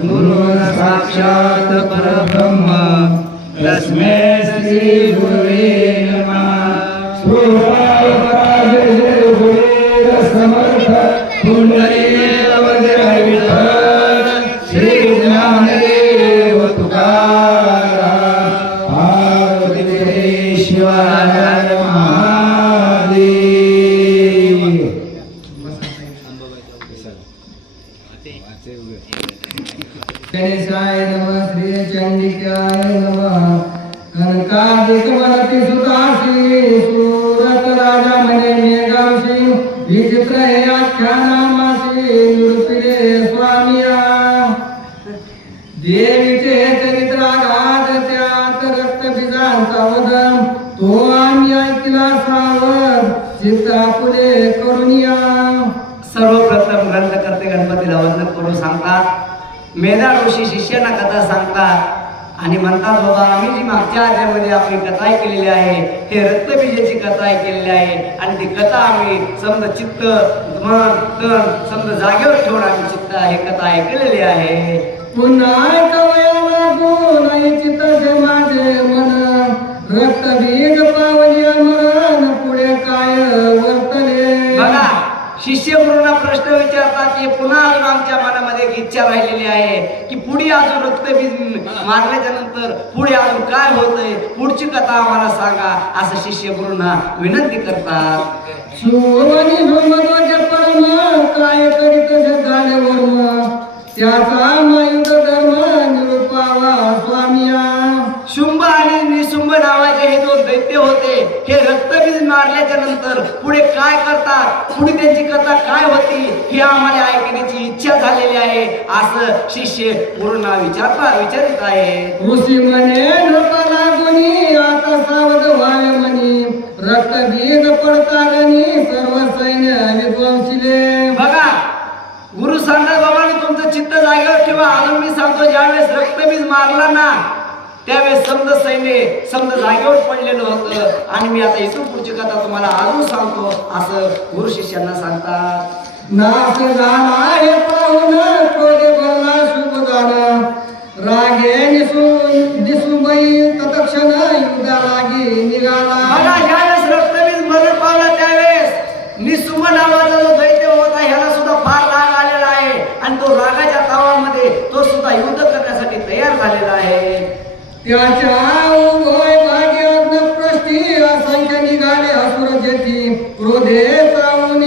गुरु साक्षात परब्रह्म तस्मै श्री गुरुवे नमः समर्थ पुण्डरी देवीचे चरित्र आघात त्यात रक्त बीजांचा वदन तो आम्ही ऐकला सावध चित्त आपुले करुनिया सर्वप्रथम ग्रंथकर्ते गणपतीला वंदन करून सांगतात. मेधा ऋषी शिष्यांना कथा सांगतात. आणि म्हणतात बाबा आम्ही जी मागच्या आज्यामध्ये आपली कथा केलेली आहे हे रक्तबीजेची कथा केलेली आहे आणि ती कथा आम्ही समज चित्त मन तन समज जागेवर ठेवून आम्ही चित्त हे कथा ऐकलेली आहे. पुन्हा चित्त माझे मन रक्तबीज पावली मन पुढे काय शिष्य गुरुना प्रश्न विचारतात की पुन्हा अजून आमच्या मनामध्ये एक इच्छा राहिलेली आहे की पुढे अजून रक्तबीज मारल्याच्या नंतर पुढे अजून काय होतंय पुढची कथा आम्हाला सांगा असं शिष्य गुरुना विनंती करतात. सुवनी सुमध्वज परम काय करीत जगाले वर्म त्याचा मायुध धर्म निरूपावा स्वामिया. शुंभ आणि निशुंभ नावाचे हे दोन दैत्य होते. हे रक्तबीज मारल्याच्या नंतर पुढे काय करतात? पुढे त्यांची कथा काय होती? हे आम्हाला ऐकण्याची इच्छा झालेली आहे. असं शिष्य गुरुना विचारता विचारित आहे. ऋषी म्हणे नका लागुनी आता सावध व्हावे म्हणी. रक्त बीज पडता गणी सर्व सैन्य विध्वंसिले. बघा गुरु सांगतात बाबांनी तुमचं चित्त जागेवर ठेवा. अजून मी सांगतो ज्यावेळेस रक्तबीज मारला ना त्यावेळेस समज सैन्य समज जागेवर पडलेलं होतं. आणि मी आता इथून पुढची कथा तुम्हाला अजून सांगतो. असं गुरु शिष्यांना सांगतात. झाला हे पाहून क्रोधे भरला शुभ झाला रागे निसू निसुबाई तत्क्षण युद्धा लागी निघाला. बघा ज्यावेळेस रक्तबीज मरण पावलं त्यावेळेस निसुम नावाचा जो दैत्य होता ह्याला सुद्धा फार राग आलेला आहे. आणि तो रागाच्या तावामध्ये तो सुद्धा युद्ध करण्यासाठी तयार झालेला आहे. त्याच्या उभय असंख्य निघाले असुर जेथी क्रोधे चावून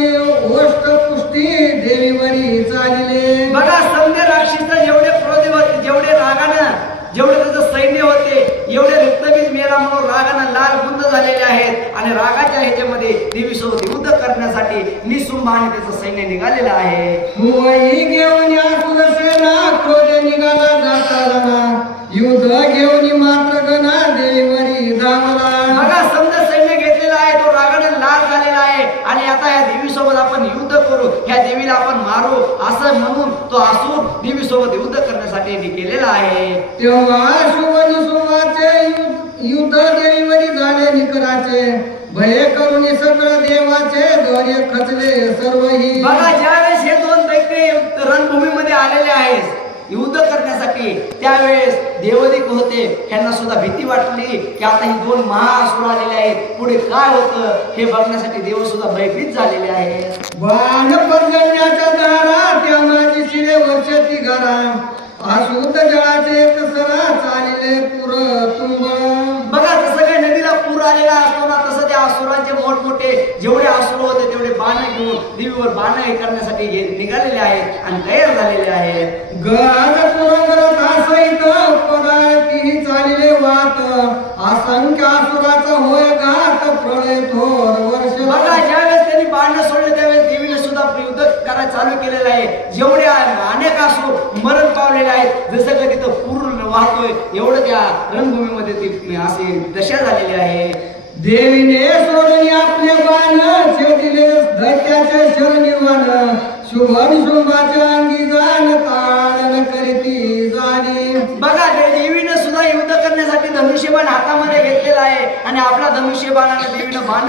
ओष्ट पुष्टी देवीवरी चालिले. बघा समजे राक्षस जेवढे क्रोधी होते जेवढे रागानं जेवढे त्याचं सैन्य होते एवढे रक्तबीज मेला म्हणून रागानं लाल गुंद झालेले आहेत. आणि रागाच्या ह्याच्यामध्ये देवीसोबत युद्ध करण्यासाठी निसुंभ आणि त्याचं सैन्य निघालेलं आहे. मुवई घेऊन सेना क्रोधे निघाला जाताना युद्ध घेऊन मात्र गणा देवीवरी धावला बघा समजा सैन्य घेतलेला आहे तो रागानं लाल झालेला आहे. आणि आता या देवीसोबत आपण युद्ध करू ह्या देवीला आपण मारू असं म्हणून तो असून देवीसोबत युद्ध करण्यासाठी केलेला आहे. तेव्हा शुभनी सुवाचे युद्ध देवीवरी झाले निकराचे. भय करून सगळं देवाचे द्वारे खचले सर्वही. बघा ज्यावेळेस हे दोन दैत्य रणभूमीमध्ये आलेले आहेत युद्ध करण्यासाठी त्यावेळेस देवदिक होते. ह्यांना सुद्धा भीती वाटली की आता ही दोन महासुर आलेले आहेत. पुढे काय होतं हे बघण्यासाठी देव सुद्धा भयभीत झालेले आहेत. बाण दारा त्या माझी शिरे वर्षाची घरा. अशुद्ध जळाचे कसरा चालले पुर तुंबळ जसं काही नदीला पूर आलेला असतो ना तसं त्या असुरांचे मोठमोठे जेवढे असुर होते तेवढे बाण घेऊन देवीवर बाण हे करण्यासाठी निघालेले आहेत आणि तयार झालेले आहेत. गज पुरंदर वाट असंख्य असुराचा होय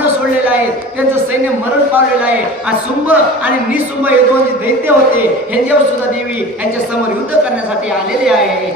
बाण सोडलेलं आहे. त्यांचं सैन्य मरण पावलेलं आहे. आणि सुंभ आणि निसुंभ हे दोन जे दैत्य होते ह्यांच्यावर सुद्धा देवी यांच्या समोर युद्ध करण्यासाठी आलेले आहे.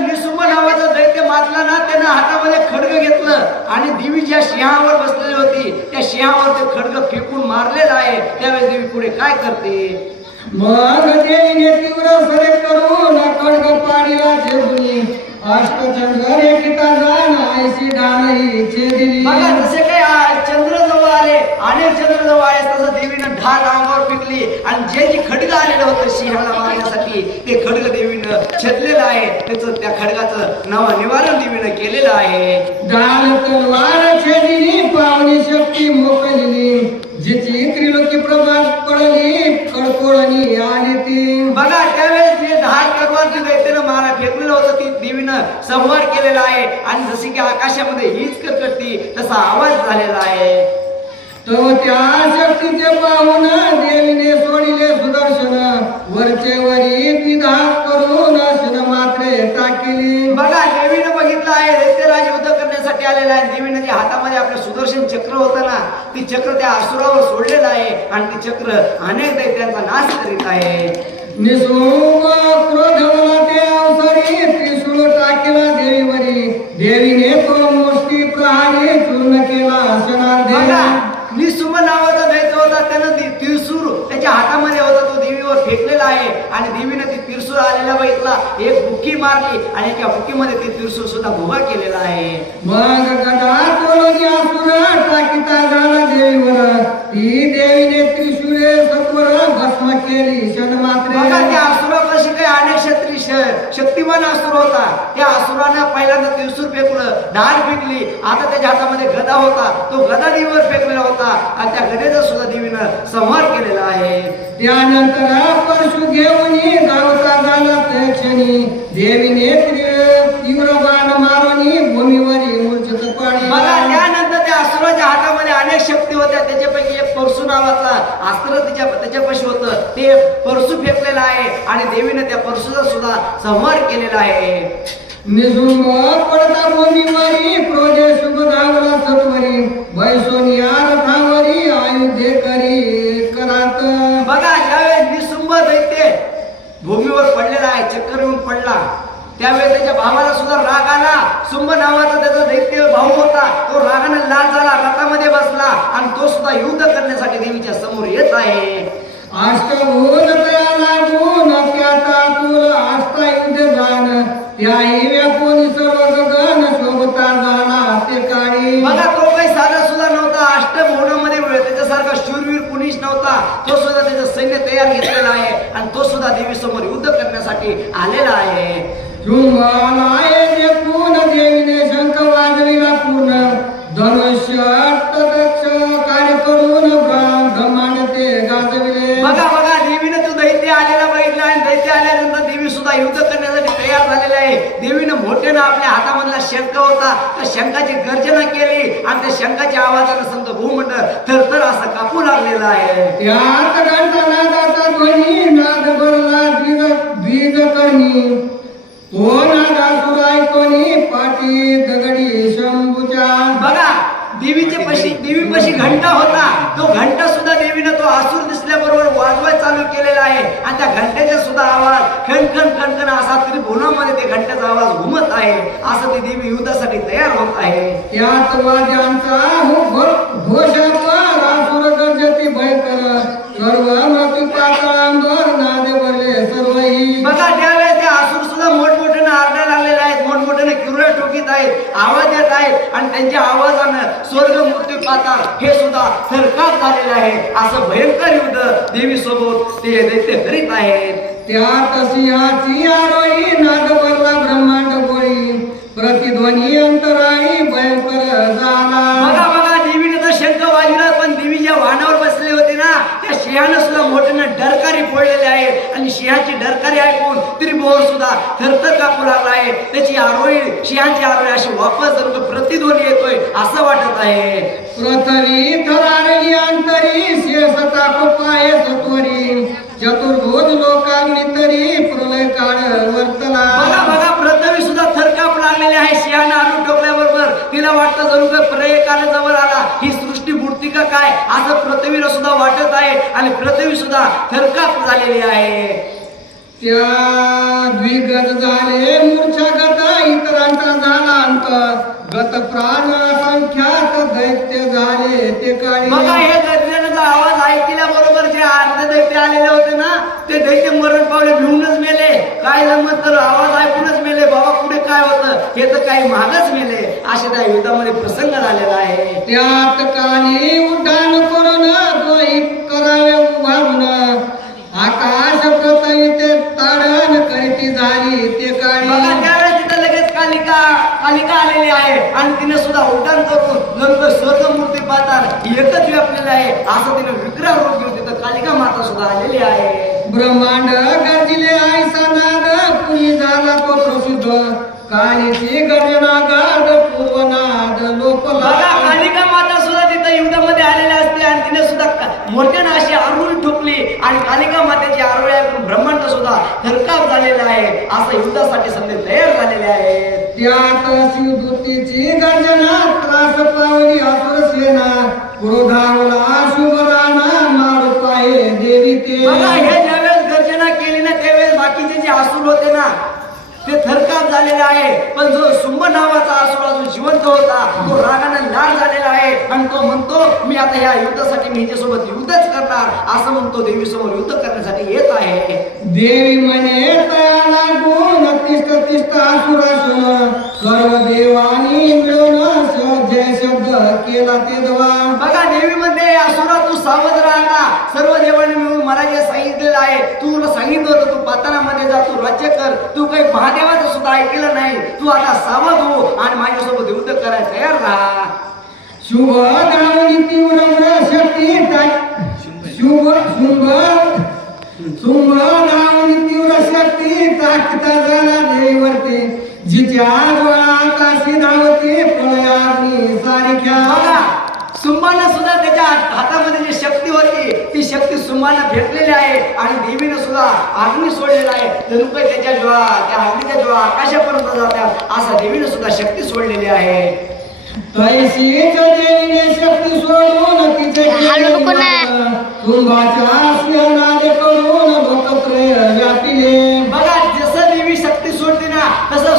निसुंभ नावाचं दैत्य मातला ना त्यानं हातामध्ये खडग घेतलं आणि देवी ज्या सिंहावर बसलेली होती त्या सिंहावर ते खडग फेकून मारलेलं आहे. त्यावेळेस देवी पुढे काय करते? मग देवीने तीव्र सरे करून खड्ग पाडीला छेदुनी अष्टचंद्र एकिता जाण ऐशी डानही छेदिली बघा जसे काही आ- चंद्र जवळ आले अनेक चंद्र जवळ आले तसं देवीनं ढाल अंगावर पिकली. आणि जे जे खडग आलेलं होतं सिंहाला मारण्यासाठी ते खडग देवीनं छेदलेलं आहे. त्याचं त्या खडगाचं नव निवारण देवीनं केलेलं आहे. डाल तलवार छेदिली पावनी शक्ती मोकलिली जिची त्रिलोकी प्रभात पडली आली ती बघा त्यावेळेस ढाल तलवार जे दैत्यानं मारा फेकलेलं होतं ती देवीनं संहार केलेला आहे. आणि जशी की आकाशामध्ये हीच कटकटती तसा आवाज झालेला आहे. तो त्या शक्तीचे पाहून देवीने सोडिले सुदर्शन. वरचे वरी द्विधात करून शन मात्रे टाकिली. बघा देवीनं बघितलं आहे दैत्यराज युद्ध करण्यासाठी आलेला आहे देवीनं जे हातामध्ये आपलं सुदर्शन चक्र होतं ना ती चक्र त्या असुरावर सोडलेलं आहे आणि ती चक्र अनेक दैत्यांचा नाश करीत आहे. टाकिला देवीवरी. देवीने तो प्रहारी केला नावाचा दैत्य होता त्यानं तिरसूर त्याच्या हातामध्ये होता तो देवीवर फेकलेला आहे आणि देवीनं ती तिरसूर आलेल्या बघितला एक बुकी मारली आणि एका मध्ये ते तिरसूर सुद्धा उभा केलेला आहे. मग गडा तोलगी असुर टाकिता झाला देवीवर. ती देवीने त्रिशूळे भस्म केली शन बघा त्या मात्रे असुरापाशी काही अनेक क्षत्रिय श- शक्तिमान असुर होता त्या असुरानं पहिल्यांदा तिरसूर फेकलं ढाल फेकली आता त्याच्या हातामध्ये गदा होता तो गदा देवीवर फेकलेला होता आणि त्या गदेचा सुद्धा देवीनं संहार केलेला आहे त्यानंतर परशु घेऊन धावता झाला ते क्षणी देवीने तीव्र बाण मारुनी भूमीवरी मूर्छित बघा पाडली त्यानंतर त्या असुराच्या हातामध्ये अनेक शक्ती होत्या त्याच्यापैकी एक परशु नावाचा तिच्या त्याच्यापाशी होतं. ते परशु फेकलेलं आहे आणि देवीने त्या परशुचा सुद्धा संहार केलेला आहे. पडता धावला सत्वरी रथावरी आयुधे करी करात बघा दैत्य. भूमीवर पडलेला आहे चक्कर येऊन पडला. त्यावेळेस त्याच्या भावाला सुद्धा राग आला. सुंभ नावाचा त्याचा दैत्य भाऊ होता. तो रागाने लाल झाला रथामध्ये बसला आणि तो सुद्धा युद्ध करण्यासाठी देवीच्या समोर येत आहे. ते काळी बघा तो काही साधा सुद्धा नव्हता. अष्टम होण्यामध्ये त्याच्यासारखा शूरवीर कुणीच नव्हता. तो सुद्धा त्याचं सैन्य तयार घेतलेला आहे आणि तो सुद्धा देवी समोर युद्ध करण्यासाठी आलेला आहे. जे पूर्ण देवीने शंख वाजविला पूर्ण धनुष्य अष्टदक्ष कार्य करून ब्रह्म- ब्रह्मांड ते गाजविले. बघा बघा देवीनं तो दैत्य आलेला बघितला आणि दैत्य आल्यानंतर देवी सुद्धा युद्ध करण्यासाठी तयार झालेली आहे. देवीनं मोठ्यानं आपल्या हातामधला शंख होता. त्या शंखाची गर्जना केली आणि त्या शंखाच्या आवाजानं समजा भूमंडळ थरथर असं कापू लागलेलं आहे. त्यात घंटानादाचा ध्वनी नाद भरला द्विज करणी कोण नादासुराय कोणी पाठी दगडी शंभूच्या. बघा देवीचे पशी देवी पशी घंटा होता. तो घंटा सुद्धा देवीनं तो आसूर दिसल्याबरोबर वाजवाय चालू केलेला आहे. आणि त्या घंट्याचा सुद्धा आवाज खणखण खणखण असा त्रिभुवनामध्ये ते घंट्याचा आवाज घुमत आहे. असं ती देवी युद्धासाठी तयार होत आहे. त्यात वाद्यांचा घोषापार आहेत आवाज येत आहेत आणि त्यांच्या आवाजानं स्वर्ग मृत्यू पाताळ हे सुद्धा सरकार झालेलं आहे. असं भयंकर युद्ध देवी सोबत ते दैत्य करीत आहेत. त्या सिंहाची आरोही नाद ब्रह्मांड गोळी प्रतिध्वनी त्याची आरोळी सिंहाची आरोळी अशी वापस जणू प्रतिध्वनी येतोय असं वाटत आहे. पृथ्वी थरारली अंतरी शेष टाकू पाय सत्वरी चतुर्भुज लोकांनी तरी प्रलय काळ वर्तला. बघा बघा पृथ्वी सुद्धा थरकाप लागलेली आहे. सिंहानं आणून ठोकल्याबरोबर तिला वाटतं जणू काय प्रयकाला जवळ आला. ही सृष्टी बुडती का काय? असं पृथ्वीला सुद्धा वाटत आहे. आणि पृथ्वी सुद्धा थरकाप झालेली आहे. त्या द्विगत झाले मूर्छा गत इतरांचा झाला अंत. गत प्राण संख्यात दैत्य झाले ते काळी. बघा हे आवाज ऐकल्याबरोबर जे अर्ध दैत्य आलेले होते ना ते दैत्य मरण पावले भिवूनच मेले. काय जमत तर आवाज ऐकूनच मेले. बाबा पुढे काय होतं? हे तर काही महागच मेले. असे त्या युद्धामध्ये प्रसंग झालेला आहे. त्यात काली उड्डाण करून करावे कालिका कालिका आलेली आहे आणि तिने सुद्धा उड्डाण करून नंतर स्वर्ग मूर्ती पाहतात एकच व्यापलेलं आहे. असं तिने विग्रह रूप घेऊन तिथं कालिका माता सुद्धा आलेली आहे. ब्रह्मांड गर्जिले आयसा नाद पुरी झाला तो प्रसिद्ध? कालीची गर्जना गाद पूर्वनाद बघा कालिका माता सुद्धा तिथं युद्धामध्ये आलेल्या तिने सुद्धा मोठ्यानं अशी आरुळी ठोकली आणि कालिका मातेची आरुळी ऐकून ब्रह्मांड सुद्धा थरकाप झालेला आहे असं युद्धासाठी सगळे तयार झालेले आहेत. त्यात शिवदूतीची गर्जना त्रास पावली असुर सेना क्रोधावला शुभराणा मारू पाये देवी ते. बघा हे ज्यावेळेस गर्जना केली ना त्यावेळेस बाकीचे जे आसूर होते ना ते थरकाप झालेले आहे. पण जो सुंब नावाचा आसूर अजून जिवंत होता तो रागाने लाल झालेला आहे. आणि तो म्हणतो मी आता या युद्धासाठी मी हिच्यासोबत युद्धच करणार. असं म्हणतो देवी समोर युद्ध करण्यासाठी येत आहे. देवी म्हणे तयाला गुण तिष्ठ तिष्ठ असुरासुन सर्व देवानी मिळून स- जय शब्द केला ते दवा. बघा देवीमध्ये असुरा तू सावध राहा सर्व देवांनी मिळून मला जे सांगितलेलं आहे. तू तुला सांगितलं होतं तू पातानामध्ये जा तू राज्य कर. तू काही महादेवाचं सुद्धा ऐकलं नाही. तू आता सावध हो आणि माझ्यासोबत युद्ध करायला तयार राहा. शुभ शक्ती शुभ शुभ. शुभ तीव्र शक्ती टाकता झाला देवीवरती. जिच्या आकाशी धावते प्रयाग्नी सारख्या. सुंबानं सुद्धा त्याच्या हातामध्ये जी शक्ती होती ती शक्ती सुंबानं भेटलेली आहे आणि देवीनं सुद्धा अग्नी सोडलेला आहे. जणू काही त्याच्या ज्वाळा त्या अग्नीच्या ज्वाळा आकाशापर्यंत जातात असं देवीनं सुद्धा शक्ती सोडलेली आहे. शक्ती सोडून बघा जसं देवी शक्ती सोडते ना तसं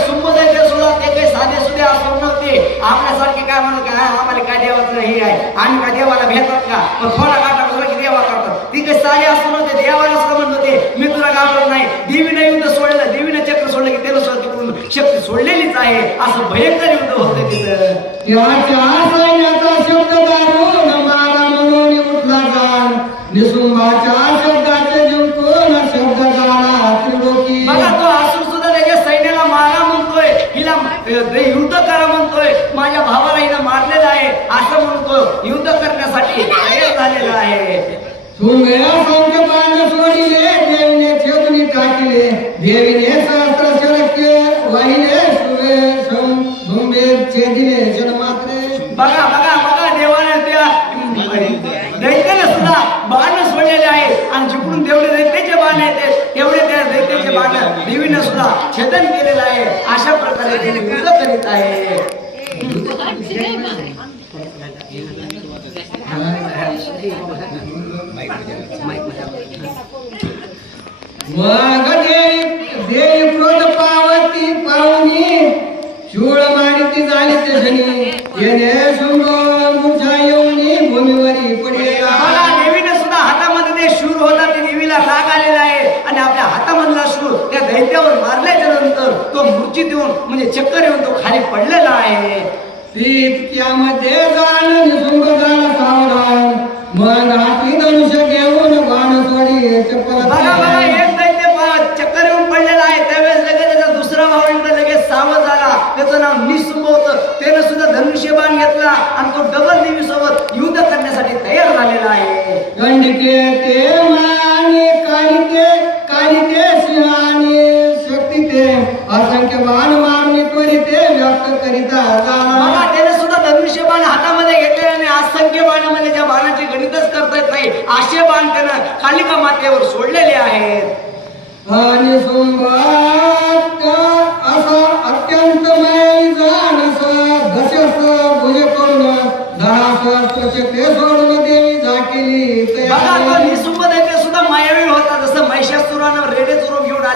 ते काही साधे सुधे असं नव्हते आपल्यासारखे काय म्हणत का आम्हाला काय देवाचं हे आहे? आम्ही काय देवाला भेटत का? मग थोडा काटा बसला की देवा करतात ती काही साधे असं नव्हते देवाला सुद्धा म्हणत होते मी तुला घाबरत नाही. देवीने युद्ध सोडलं देवीनं चक्र सोडलं की त्याला सुद्धा शक्ती सोडलेलीच आहे. असं भयंकर युद्ध होतं तिथं. देवाच्या शब्द दारून मारा निसुंबाच्या युद्ध करा म्हणतोय. माझ्या भावाला हिला मारलेलं आहे. असं म्हणतो युद्ध करण्यासाठी तयार झालेला आहे. देवीनं सुद्धा छेदन केलेलं आहे. अशा प्रकारे देवी युद्ध करीत आहे. मग तो देऊन म्हणजे चक्कर येऊन तो खाली पडलेला आहे. त्यामध्ये जा जाणा बघा त्याने सुद्धा धनुष्यबाण हातामध्ये घेतले आणि असंख्य बाणामध्ये ज्या बाणाची गणितच करता येत नाही असे बाण त्यानं कालिका मातेवर सोडलेले आहेत. आणि सोमवार असा अत्यंत माई जाणस दशस भुज करून धरास त्वचे ते सोडून देवी झाकेली. बघा तो तयारी निसुंभ दैत्य सुद्धा मायावी होता जसं महिषासुरानं रेडेच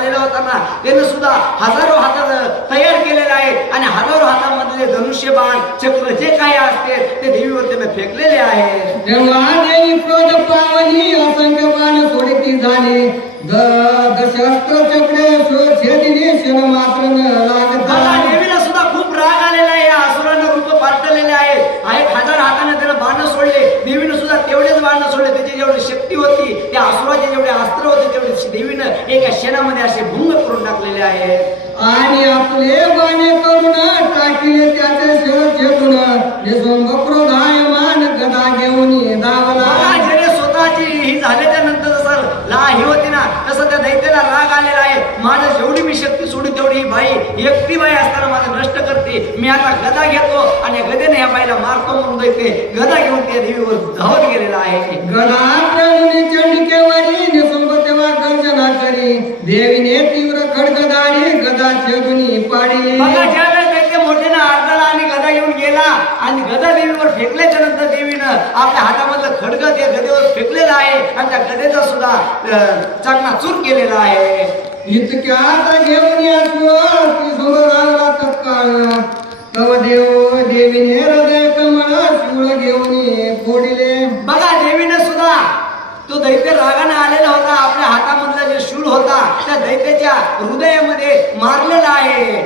रूप आलेला होता ना. त्यानं सुद्धा हजारो हातात तयार केलेले आहेत आणि हजारो हातामधले धनुष्य बाण चक्र जे काही असते ते देवीवर त्यानं फेकलेले आहेत. तेव्हा देवी क्रोध पावली असंख्य बाण सोडती झाली. दशस्त्र चक्रे छेदिली क्षण मात्र न लाग बघा देवीला सुद्धा खूप राग आलेला आहे या असुरानं रूप पालटलेले आहे हा एक हजार हाताने त्याला बाण सोडले सुद्धा तेवढेच बाण सोडले त्याची जेवढी शक्ती होती त्या असुराचे जेवढे अस्त्र होते तेवढे देवीनं एका क्षणामध्ये असे भंग करून टाकलेले आहे आणि आपले बाणे करून टाकिले त्याचे छेदून निसुंभ क्रोधायमान गदा घेऊन धावला. स्वतःची ही झाल्याच्यानंतर जसं ला ही होती ना तसं त्या दैत्याला राग आलेला आहे. माझं जेवढी मी शक्ती ही बाई एकटी बाई असताना माझं नष्ट करते. मी आता गदा घेतो आणि गदेने या बाईला मारतो म्हणून दैत्य गदा घेऊन त्या देवीवर धावत गेलेला आहे. गदा प्रभुनी चंडिकेवरी निसुंभ तेव्हा गर्जना करी. देवीने तीव्र खडगदारी गदा पाडी. बघा ज्यावेळेस दैत्य मोठ्यानं अर्धाला आणि गदा घेऊन गेला आणि गदा देवीवर फेकल्याच्या नंतर देवीनं आपल्या हातामधलं खडग त्या गदेवर फेकलेलं आहे आणि त्या गदेचा सुद्धा अं, चकनाचूर केलेला आहे. इतक्यात घेऊन याचो ती सुभगाला तत्काळ. तव देव देवीने हृदय कमळ शिवळ घेऊन फोडिले. बघा देवीनं सुद्धा तो दैत्य रागाने आलेला होता आपल्या हातामधला जे शूळ होता त्या दैत्याच्या हृदयामध्ये मारलेला आहे.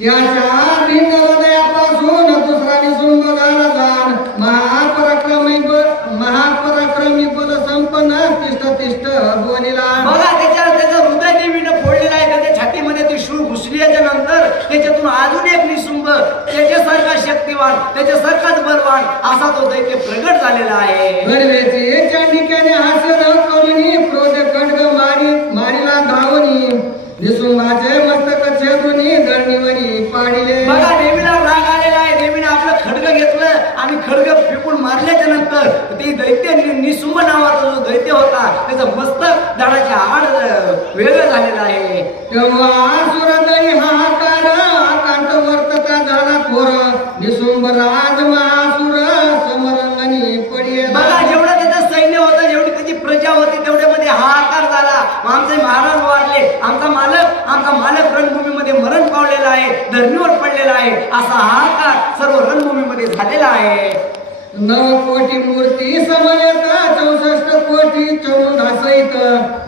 त्याच्या भिन्न हृदयापासून दुसरा निसुंभ झाला जाण महापराक्रमी महापराक्रमी बल संपन्न तिष्ठ तिष्ठ बोनिला बघा त्याच्यातून अजून एक निसुंभ त्याच्यासारखा शक्तिवान त्याच्यासारखाच बलवान असा तो दैत्य प्रगट झालेला आहे. चंडिकेने हास्य करुनी क्रोध खड्ग मारी मारिला मस्तक छेदुनी धरणीवरी पाडिले. बघा देवीला राग आलेला आहे. देवीने आपलं खडग घेतलं. आणि खडग फेकून मारल्याच्या नंतर ते दैत्य नि- निसुंभ नावाचा जो दैत्य होता त्याचं मस्तक झाडाच्या आड वेगळं झालेलं आहे. तेव्हा सुरदई हाहाकार आकांत वर्तता झाला थोर. निसुंभ राज महासुर समरंगणी पडिये बघा जेवढं त्याचं सैन्य होतं जेवढी त्याची प्रजा होती तेवढ्यामध्ये झाला. आमचे महाराज आमचा मालक आमचा मालक रणभूमीमध्ये मरण पावलेला आहे धरणीवर पडलेला आहे. असा हाहाकार सर्व रणभूमीमध्ये झालेला आहे. नव कोटी मूर्ती समयत चौसष्ट कोटी चौदा सहित.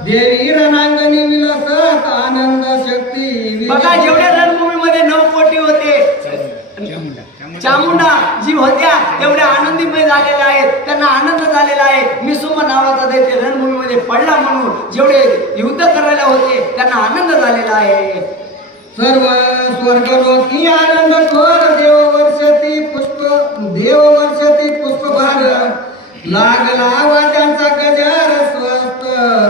देवी रणांगणी विलसत आनंद शक्ती बघा जेवढ्या रणभूमीमध्ये नऊ कोटी होते चामुंडा जी होत्या तेवढ्या आनंदीमय झालेल्या आहेत. त्यांना आनंद झालेला आहे. निसुंभ नावाचा दैत्य रणभूमीमध्ये पडला म्हणून जेवढे युद्ध करायला होते त्यांना आनंद झालेला आहे. सर्व स्वर्गलोकी आनंद थोर देव वर्षती पुष्प देव वर्षती पुष्पभार लागला वाट्यांचा गजर स्वस्त.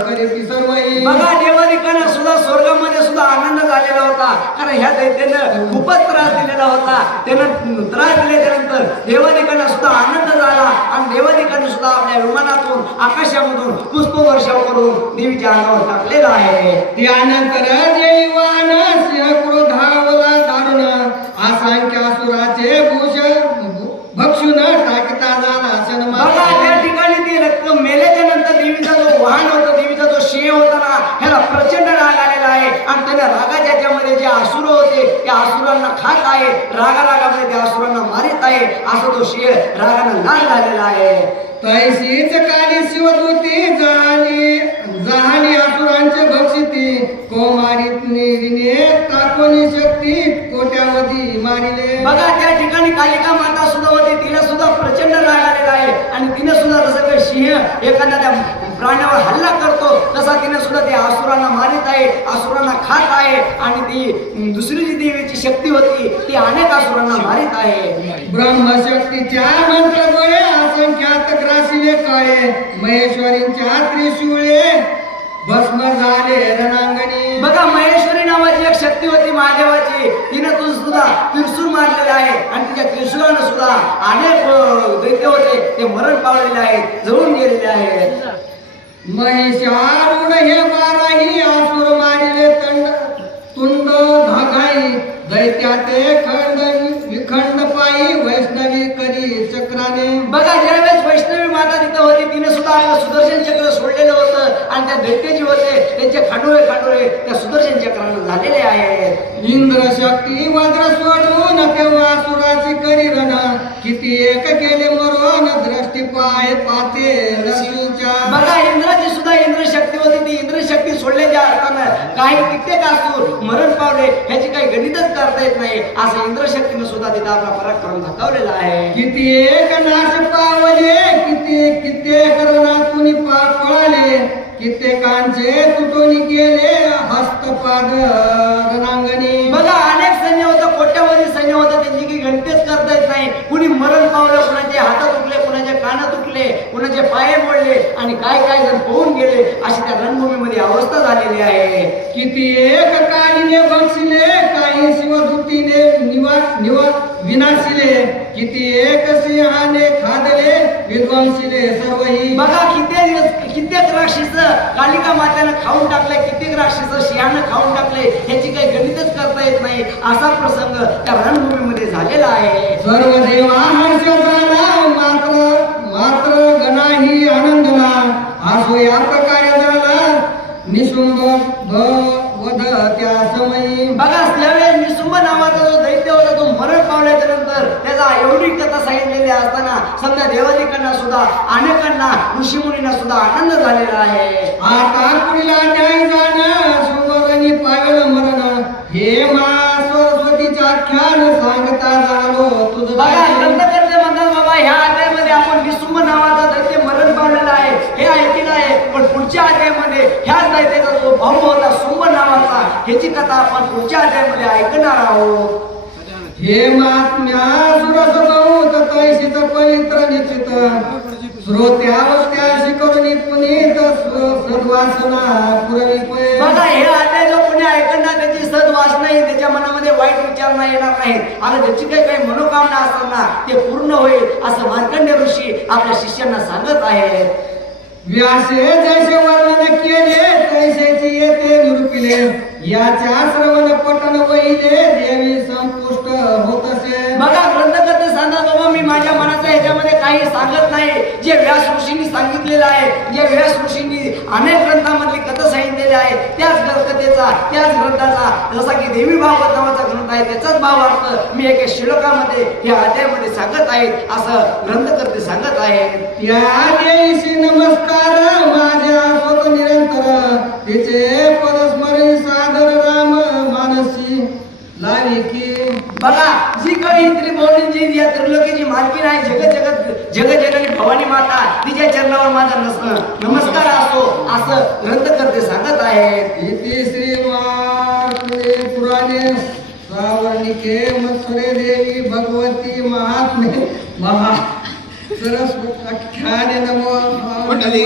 करीती सर्वही बघा देवादिकांना सुद्धा स्वर्गामध्ये सुद्धा आनंद झालेला होता. कारण ह्या दैत्यानं खूपच त्रास दिलेला होता. त्यानं त्रास दिल्याच्या नंतर देवादिकांना सुद्धा आनंद झाला. आणि देवादिकांनी सुद्धा आपल्या विमानातून आकाशामधून पुष्प वर्षाव करून देवीच्या अंगावर टाकलेला आहे. त्यानंतर देवान सिंह क्रोधावला दारुण असंख्यासुराचे भूषण भक्षुन टाकता झाला बघा सन्मान त्या ठिकाणी ते रक्त मेल्याच्या नंतर देवीचा जो वाहन होता देवीचा जो शेय होता ना ह्याला प्रचंड राग आलेला आहे. आणि त्याच्या रागाच्या याच्यामध्ये जे असुर होते त्या असुरांना खात आहे. रागा रागामध्ये त्या असुरांना मारित आहे. असं तो शेय रागानं लाल झालेला आहे. तैसीच काली शिवदूती जाणी जहानी असुरांचे भक्षिती कोमारीत विने टाकोनी शक्ती कोट्यावधी मारिले. बघा त्या ठिकाणी कालिका माता सुद्धा होती. तिला सुद्धा प्रचंड राग आलेला आहे. आणि तिने सुद्धा जसं काही सिंह एखाद्या त्या प्राण्यावर हल्ला करतो. तसा तिने सुद्धा त्या असुरांना मारित आहे असुरांना खात आहे आणि ती दुसरी जी देवीची शक्ती होती ती अनेक असुरांना मारित आहे ब्रह्मशक्तीच्या मंत्र असंख्यात ग्रासिले काळे महेश्वरींच्या त्रिशूळे भस्म झाले रणांगणी. बघा महेश्वरी नावाची एक शक्ती होती महादेवाची. तिने तू सुद्धा त्रिसूर मारलेला आहे आणि तिच्या त्रिशूळानं सुद्धा अनेक दैत्य होते ते मरण पावलेले आहेत जळून गेलेले आहेत. महिषारुण हे माराही आसुर मारिले तंड तुंड धागाई दैत्याते खंड विखंड पायी वैष्णवी करी चक्राने बघा ज्यावेळेस सुदर्शन चक्र सोडलेलं होतं आणि त्या दैत्य जे होते त्यांचे खांडोळे खांडोळे त्या सुदर्शन चक्रानं झालेले आहेत. इंद्र शक्ती वज्र सोडून तेव्हा सुराची करी रण किती एक केले मरण दृष्टी पाय पाते बघा इंद्राची सुद्धा इंद्र शक्ती होती. ती इंद्र शक्ती सोडल्याच्या अर्थानं काही कित्येक असतो मरण पावले ह्याची काही गणितच करता येत नाही. असं इंद्र शक्तीनं सुद्धा तिथं आपला पराक्रम दाखवलेला आहे. किती एक नाश पावले किती कित्येक रणातून पा पळाले कित्येकांचे तुटून गेले हस्तपाद रणांगणी बघा अनेक सैन्य होता कोट्यावधी सैन्य होता त्यांची की घंटेच करता येत नाही. कुणी मरण पावलं कुणाचे हात तुटले तुटले कुणाचे पाय मोडले आणि काय काय जण पोहून गेले अशी त्या रणभूमीमध्ये अवस्था झालेली आहे. किती एक काळीने बक्षिले काही शिवदूतीने निवा निवा विनाशिले. किती एक सिंहाने खादले विध्वंसिले सर्वही. बघा कित्येक कित्येक राक्षस कालिका मात्यानं खाऊन टाकले कित्येक राक्षस शियानं खाऊन टाकले ह्याची काही गणितच करता येत नाही. असा प्रसंग त्या रणभूमीमध्ये झालेला आहे. सर्व देवा हर्ष झाला मात्र मात्र गणाही आनंदला असो या प्रकारे झाला निशुंभ भ वध त्या समयी बघा त्यावेळेस निसुंभ नावाचा जो दैत्य होता तो मरण पावल्याच्या नंतर त्याचा एवढी कथा सांगितलेली असताना समजा देवादिकांना सुद्धा अनेकांना ऋषीमुनींना सुद्धा आनंद झालेला आहे. आता अध्याय जाणं? मरण. हे मा सरस्वतीच्या आख्यान सांगता झालो तुझं बघा दाजी. ग्रंथकर्ते म्हणतात बाबा ह्या अध्यायामध्ये आपण निसुंभ नावाचा दैत्य मरण पावलेला आहे हे ऐकलं आहे पण पुढच्या अध्यायामध्ये ह्याच दैत्याचा जो भाऊ होता सुंभ नावाचा ह्याची कथा आपण पुढच्या अध्यायामध्ये ऐकणार आहोत. हे महात्म्या सुरस बहुत तैसित पवित्र निश्चित. पुनीत सद्वासना पुरवी बघा हे अध्याय जो कोणी ऐकणार त्याची येईल त्याच्या मनामध्ये वाईट विचार नाही येणार नाहीत. आणि त्याची काही काही मनोकामना असताना ते पूर्ण होईल असं मार्कंड्य ऋषी आपल्या शिष्यांना सांगत आहेत. व्यासे जैसे वर्णन केले तैसेची येते निरूपिले. याच्या श्रवण पठन वहिले देवी संपुष्ट होतसे बघा ग्रंथकर्ते सांगत बाबा माझ्या मनाच्या ह्याच्यामध्ये काही सांगत नाही. जे व्यास ऋषींनी सांगितलेलं आहे जे व्यास ऋषींनी अनेक ग्रंथामधली कथा सांगितलेले आहे त्याच कथेचा त्याच ग्रंथाचा जसा की देवी भागवत नावाचा ग्रंथ आहे त्याचाच भावार्थ मी एका श्लोकामध्ये या अध्यायामध्ये सांगत आहेत असं ग्रंथकर्ते सांगत आहेत. या नमस्कार माझ्या स्वत निरंतर तिचे परस्मरण सादर की बघा जी काही त्रिभुवनीची या त्रिलोकीची मालकीण आहे जगत जगत जगत जननी भवानी माता तिच्या चरणावर माझा नस- नमस्कार असो असं ग्रंथकर्ते सांगत आहेत इति श्रीमात्रे पुराणे सावर्णिके मत्सरे देवी भगवती महात्मे महा सरस्वती आख्याने नमो. श्री